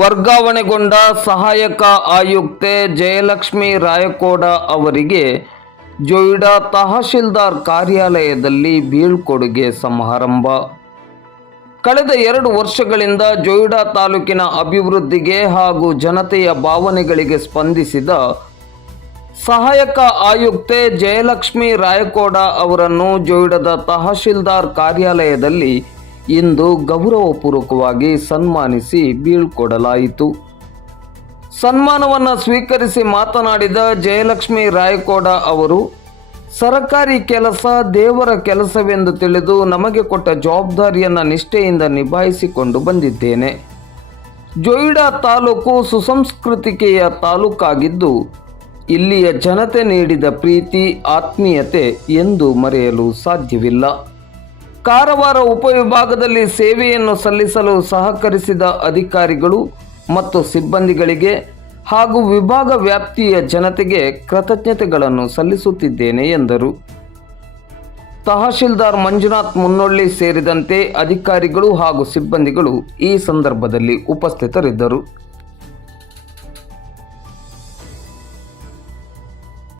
ವರ್ಗಾವಣೆಗೊಂಡ ಸಹಾಯಕ ಆಯುಕ್ತೆ ಜಯಲಕ್ಷ್ಮಿ ರಾಯಕೋಡ ಅವರಿಗೆ ಜೊಯ್ಡಾ ತಹಶೀಲ್ದಾರ್ ಕಾರ್ಯಾಲಯದಲ್ಲಿ ಬೀಳ್ಕೊಡುಗೆ ಸಮಾರಂಭ. ಕಳೆದ 2 ವರ್ಷಗಳಿಂದ ಜೊಯ್ಡಾ ತಾಲೂಕಿನ ಅಭಿವೃದ್ಧಿಗೆ ಹಾಗೂ ಜನತೆಯ ಭಾವನೆಗಳಿಗೆ ಸ್ಪಂದಿಸಿದ ಸಹಾಯಕ ಆಯುಕ್ತೆ ಜಯಲಕ್ಷ್ಮಿ ರಾಯಕೋಡ ಅವರನ್ನು ಜೊಯ್ಡಾದ ತಹಶೀಲ್ದಾರ್ ಕಾರ್ಯಾಲಯದಲ್ಲಿ ಇಂದು ಗೌರವಪೂರ್ವಕವಾಗಿ ಸನ್ಮಾನಿಸಿ ಬೀಳ್ಕೊಡಲಾಯಿತು. ಸನ್ಮಾನವನ್ನು ಸ್ವೀಕರಿಸಿ ಮಾತನಾಡಿದ ಜಯಲಕ್ಷ್ಮಿ ರಾಯಕೋಡ ಅವರು, ಸರಕಾರಿ ಕೆಲಸ ದೇವರ ಕೆಲಸವೆಂದು ತಿಳಿದು ನಮಗೆ ಕೊಟ್ಟ ಜವಾಬ್ದಾರಿಯನ್ನು ನಿಷ್ಠೆಯಿಂದ ನಿಭಾಯಿಸಿಕೊಂಡು ಬಂದಿದ್ದೇನೆ. ಜೊಯ್ಡಾ ತಾಲೂಕು ಸುಸಂಸ್ಕೃತಿಕೆಯ ತಾಲೂಕಾಗಿದ್ದು ಇಲ್ಲಿಯ ಜನತೆ ನೀಡಿದ ಪ್ರೀತಿ ಆತ್ಮೀಯತೆ ಎಂದು ಮರೆಯಲು ಸಾಧ್ಯವಿಲ್ಲ. ಕಾರವಾರ ಉಪವಿಭಾಗದಲ್ಲಿ ಸೇವೆಯನ್ನು ಸಲ್ಲಿಸಲು ಸಹಕರಿಸಿದ ಅಧಿಕಾರಿಗಳು ಮತ್ತು ಸಿಬ್ಬಂದಿಗಳಿಗೆ ಹಾಗೂ ವಿಭಾಗ ವ್ಯಾಪ್ತಿಯ ಜನತೆಗೆ ಕೃತಜ್ಞತೆಗಳನ್ನು ಸಲ್ಲಿಸುತ್ತಿದ್ದೇನೆ ಎಂದರು. ತಹಶೀಲ್ದಾರ್ ಮಂಜುನಾಥ್ ಮುನ್ನೊಳ್ಳಿ ಸೇರಿದಂತೆ ಅಧಿಕಾರಿಗಳು ಹಾಗೂ ಸಿಬ್ಬಂದಿಗಳು ಈ ಸಂದರ್ಭದಲ್ಲಿ ಉಪಸ್ಥಿತರಿದ್ದರು.